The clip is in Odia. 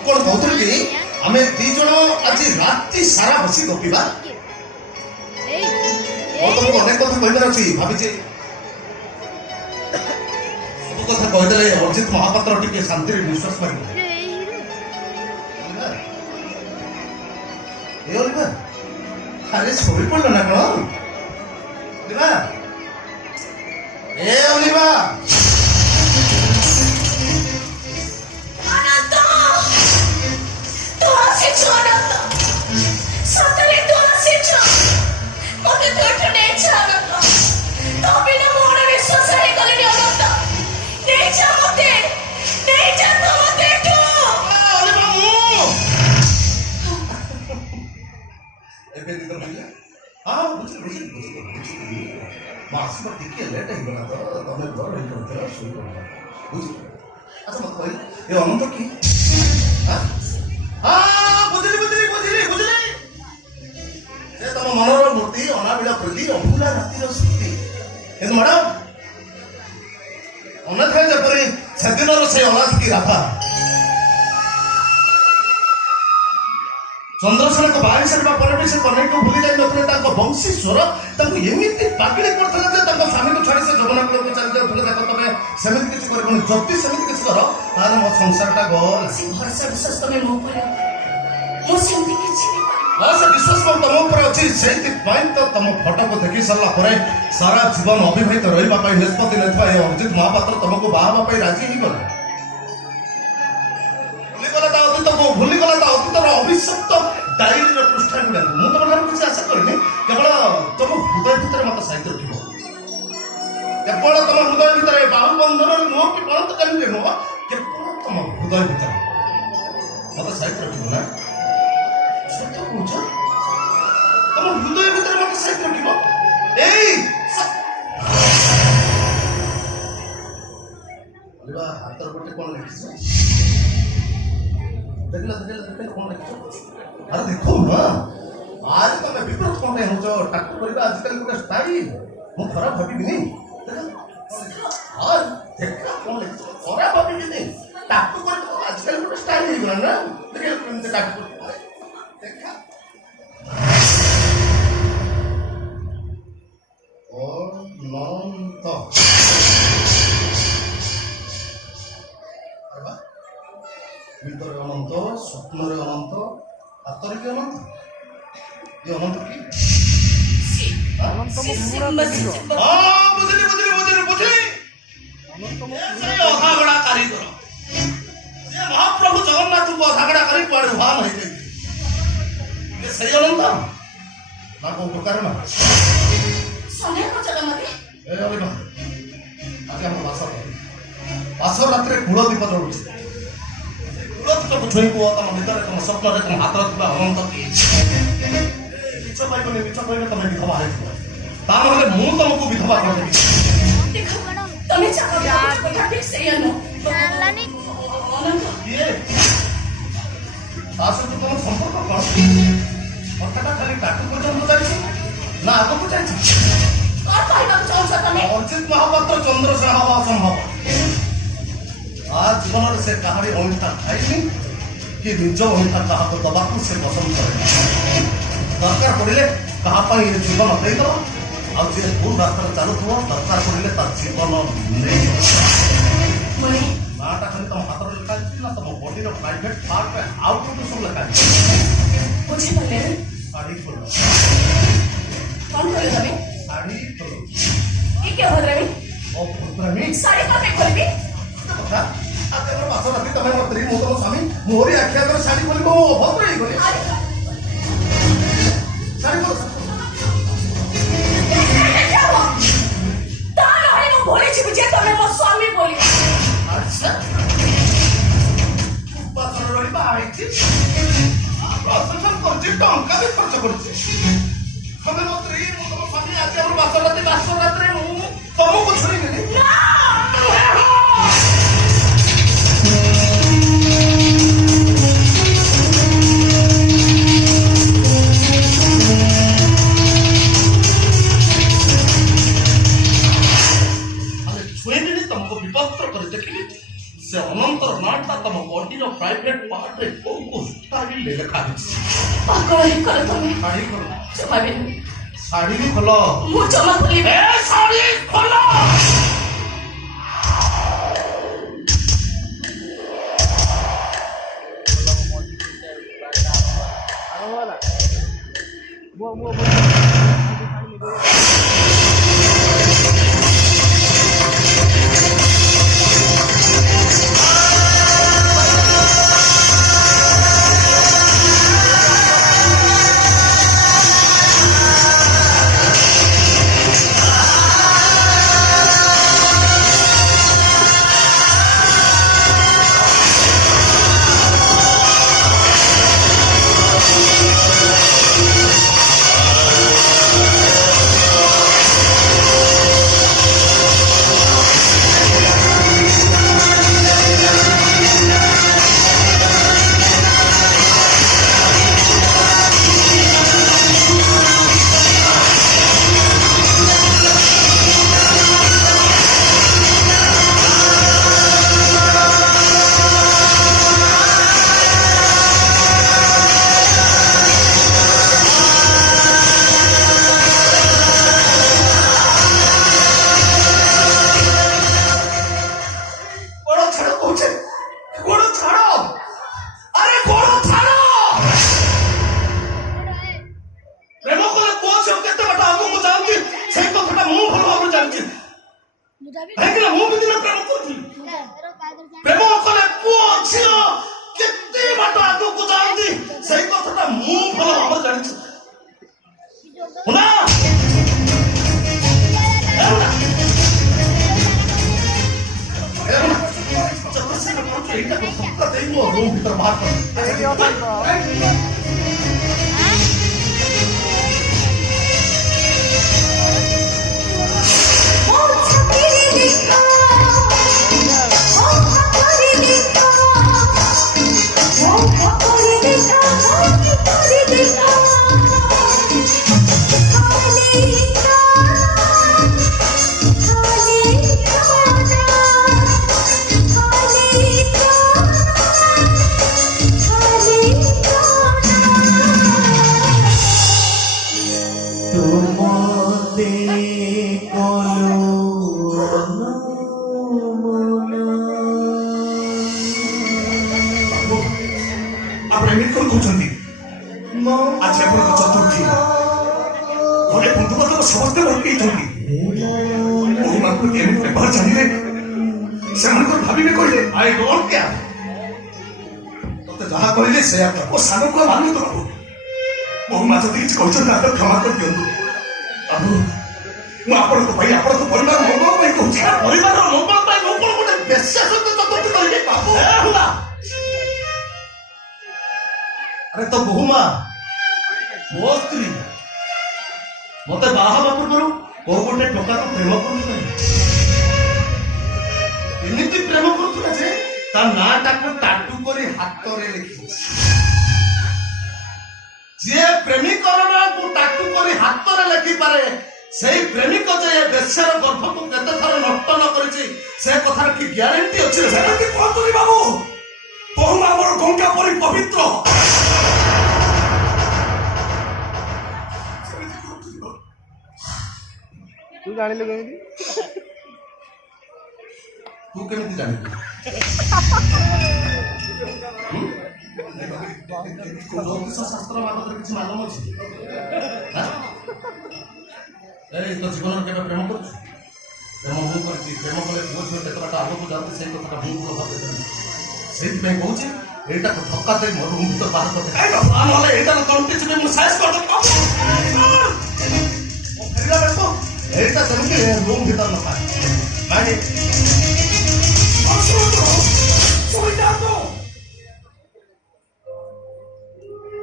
कौन कहते कि आम दी जन आज राति सारा बसी गपिबा तुमको अनेक कथा कहबार अच्छी भावी सब कथा कहीदे अर्जित महापात्र टी शांति विश्वास पाइब अरे शोई पड़ल ना कौन ए अलिवा अनंत कि तुम मनोर मूर्ति अनाबिल प्रति अभूला रातिर स्मृति किंतु मैडम अनेक जपरी सेदिन से अनाथ की राधा चंद्रसेन को बाहर सारा पर भी से कन्या को भूली जाई नथले ताको वंशी स्वर ताको एमिति पागली करथले जे ताको स्वामी को छाड़ी से जमुना कूल को चल जाउथले ताको तमे सेमिति किछ कर कोन जति सेमिति किछ कर तार मो संसारटा गोल से भरोसा विश्वास तमे मो पर मो सेमिति किछ से विश्वास को तुम ऊपर अच्छी से तुम फोटो को देखी सारा पर सारा जीवन अविवाहित रहा निष्पत्ति नहीं अर्जित महापात्र तुमको बाहर राजी ही गले भूलीगला अतीतर अभिशप्त डायरी पृष्ठा गुड़ा मुझे तुम किसी आशा करनी केवल तुम हृदय भितर मत साहित्य रख केवल तुम हृदय भितर बाहुबंधन नुह कि बलत्कारी नुह केवल तुम हृदय भितर मत साहित्य रख ना सत्य कौच तुम हृदय भितर मत साहित्य रख हाथ गोटे कौन लिखी देखल कौन लिख अरे देखो ना आज तुम विपरीत कौन हो टाटू करवा आजकल गोटे स्टाइल मु खराब भावी देखा कौन लिख खराब भावी टाटू कर आजकल गोटे स्टाइल हो गला ना देख टाटू देखा अनंत ভিতরে অনন্ত স্বপ্নরে অনন্ত আত্মরে কি অনন্ত এই অনন্ত কি অনন্ত বুঝলি সেই অধাগড়া কারিগর যে মহাপ্রভু জগন্নাথଙ୍କୁ অধাগড়া କରି କୁଆଡ଼େ ଉଭାନ ହେଇଯାଇଛି ସେଇ ଅନନ୍ତ ନା କୋଉ ପ୍ରକାର ନା ଏ ଅଲିଭା ଆଜି ଆମ ବାସ ରାତିରେ କୂଳ ଦୀପ ଜଳୁଛି छुई पुओ तुम भीतर तुम स्वप्न तुम हाथ रखा अनंत मिछ कहने तुम विधवा है मु तुमको विधवा कर तुम संपर्क कौन कथा खाली टाटू पर्यटन जाइए ना आगक जाइए अर्जित महापात्र चंद्रसेन हवा असंभव आज जीवन से कहानी अंगीठा खाइनी कि निज अंगीठा क्या दबा से पसंद करे दरकार पड़े क्या जीवन देद आए भूल रास्ता चलुव दरकार पड़े जीवन नाटा खाली तुम हाथ लिखा ना तुम बॉडी प्राइवेट पार्ट आउ कौन सब लिखा शाढ़ी खोल शाढ़ी କଥା ଆପଣ ମାସ ରାତି ତମେ ମୋ ସ୍ତ୍ରୀ ମୁଁ ତମ ସ୍ୱାମୀ ମୋରି ଆଖି ଆଗରେ ଶାଢ଼ୀ ଖୋଲି ମୁଁ ଅଭଦ୍ର ହେଇଗଲି ଶାଢ଼ୀ ଖୋଲ ଆଚ୍ଛା ଉପାସନ ରହି ବାହା ହେଇଛି ପ୍ରଶଂସନ କରୁଛି ଟଙ୍କା ବି ଖର୍ଚ୍ଚ କରୁଛି ତମେ ମୋ ସ୍ତ୍ରୀ ମୁଁ ତମ ସ୍ୱାମୀ ଆଜି ଆମର ବାସ ରାତିରେ ମୁଁ ତମକୁ ଛୁଇଁବିନି से अनंतर नाटा तुम ବଡିର ପ୍ରାଇଭେଟ ପାର୍ଟରେ କୋଉ ଷ୍ଟାଇଲରେ ଲେଖା ହେଇଛି। ପାଗଳ ହେଇଗଲ ତମେ। ଶାଢ଼ୀ ଖୋଲ, ଜମା ବି ନୁହେଁ। ଶାଢ଼ୀ ବି ଖୋଲ। ମୁଁ ଜମା ଖୋଲିବି। ଏ ଶାଢ଼ୀ ଖୋଲ। ଗୋଡ଼ ଛାଡ଼ କହୁଛେ, ଗୋଡ଼ ଛାଡ଼। ଆରେ ଗୋଡ଼ ଛାଡ଼। ପ୍ରେମ କଲେ ପୁଅ ଝିଅ କେତେ ବାଟ ଆଗକୁ ଯାଆନ୍ତି ସେଇ କଥାଟା ମୁଁ ଭଲ ଭାବରେ ଜାଣିଛି। କାହିଁକି ନା ମୁଁ ବି ଦିନେ ପ୍ରେମ କରୁଥିଲି। ପ୍ରେମ କଲେ ପୁଅ ଝିଅ କେତେ ବାଟ ଆଗକୁ ଯାଆନ୍ତି ସେଇ କଥାଟା ମୁଁ ଭଲ ଭାବରେ ଜାଣିଛି। ନା এইটা সপ্তাহ দেখব রুম ভিতর বাহার করে। ଆପଣ ଏମିତି କଣ କହୁଛନ୍ତି? ଆଜି ଆପଣଙ୍କ ଚତୁର୍ଥୀ। ଘରେ ବନ୍ଧୁବାନ୍ଧବ ସମସ୍ତେ ରହିଯାଇଛନ୍ତି। ମୋ ମା ପ୍ରତି ଏମିତି ବ୍ୟବହାର ଜାଣିଲେ ସେମାନଙ୍କର ଭାବିବେ କହିଲେ ଆଇ ଡୋଣ୍ଟ କେୟାର। ତତେ ଯାହା କହିଲେ ସେଇଆ କର। ଓ ସାନକୁ ମାନୁ ତ ବାବୁ। ମୋ ମା ଯଦି କିଛି କହିଛନ୍ତି ଆପଣ କ୍ଷମା କରିଦିଅନ୍ତୁ ବାବୁ। ମୁଁ ଆପଣଙ୍କ ପାଇଁ ଆପଣଙ୍କ ପରିବାର ମଙ୍ଗଳ ପାଇଁ କହୁଛି। ପରିବାରର ମଙ୍ଗଳ ପାଇଁ ମୁଁ କଣ ଗୋଟେ ବେଶ୍ୟା ସହିତ ଚତୁର୍ଥୀ କରିବି ବାବୁ? ହେଲା ଆରେ ତ ବୋହୁମା ମୋ ସ୍ତ୍ରୀ ମତେ ବାହା ହେବା ପୂର୍ବରୁ କୋଉ ଗୋଟେ ଟୋକାକୁ ପ୍ରେମ କରୁଥିଲେ। ଏମିତି ପ୍ରେମ କରୁଥିଲା ଯେ ତା ନାଁଟାକୁ ଟାଟୁ କରି ହାତରେ ଲେଖିଛି। ଯିଏ ପ୍ରେମିକର ନାଁକୁ ଟାଟୁ କରି ହାତରେ ଲେଖିପାରେ ସେଇ ପ୍ରେମିକ ଯେ ଏ ବେଶ୍ୟାର ଗର୍ଭକୁ କେତେ ଥର ନଷ୍ଟ ନ କରିଛି ସେ କଥାର କି ଗ୍ୟାରେଣ୍ଟି ଅଛି? ସେମିତି କୁହନ୍ତୁନି ବାବୁ। ବୋହୁମା ଆମର ଗଙ୍ଗା ପରି ପବିତ୍ର। ତୁ ଜାଣିଲୁ କେମିତି? ତୁ କେମିତି ଜାଣିଲୁ? ଜ୍ୟୋତିଷ ଶାସ୍ତ୍ର ବାବଦରେ କିଛି ମାଲୁମ ଅଛି? ଏଇ ତୋ ଜୀବନରେ କେବେ ପ୍ରେମ କରୁଛୁ? ପ୍ରେମ ମୁଁ କରିଛି। ପ୍ରେମ କଲେ ପୁଅ ଝିଅ କେତେ ବାଟ ଆଗକୁ ଯାଆନ୍ତି ସେଇ କଥାଟା ମୁଁ ଭଲ ଭାବରେ ଜାଣିଛି। ସେଇଥିପାଇଁ କହୁଛି ଏଇଟାକୁ ଧକ୍କା ଦେଇ ମୋ ରୁମ୍ ଭିତରେ ବାହାର କରିଦେ। ନହେଲେ ଏଇଟାର ତଣ୍ଟି ଚିପି ମୁଁ ସାଇଜ୍ କରିଦେବି। ଫେରିଲା ବେଳକୁ ଏଇଟା ସେମିତି ରୁମ୍ ଭିତରେ ନଥାଏ।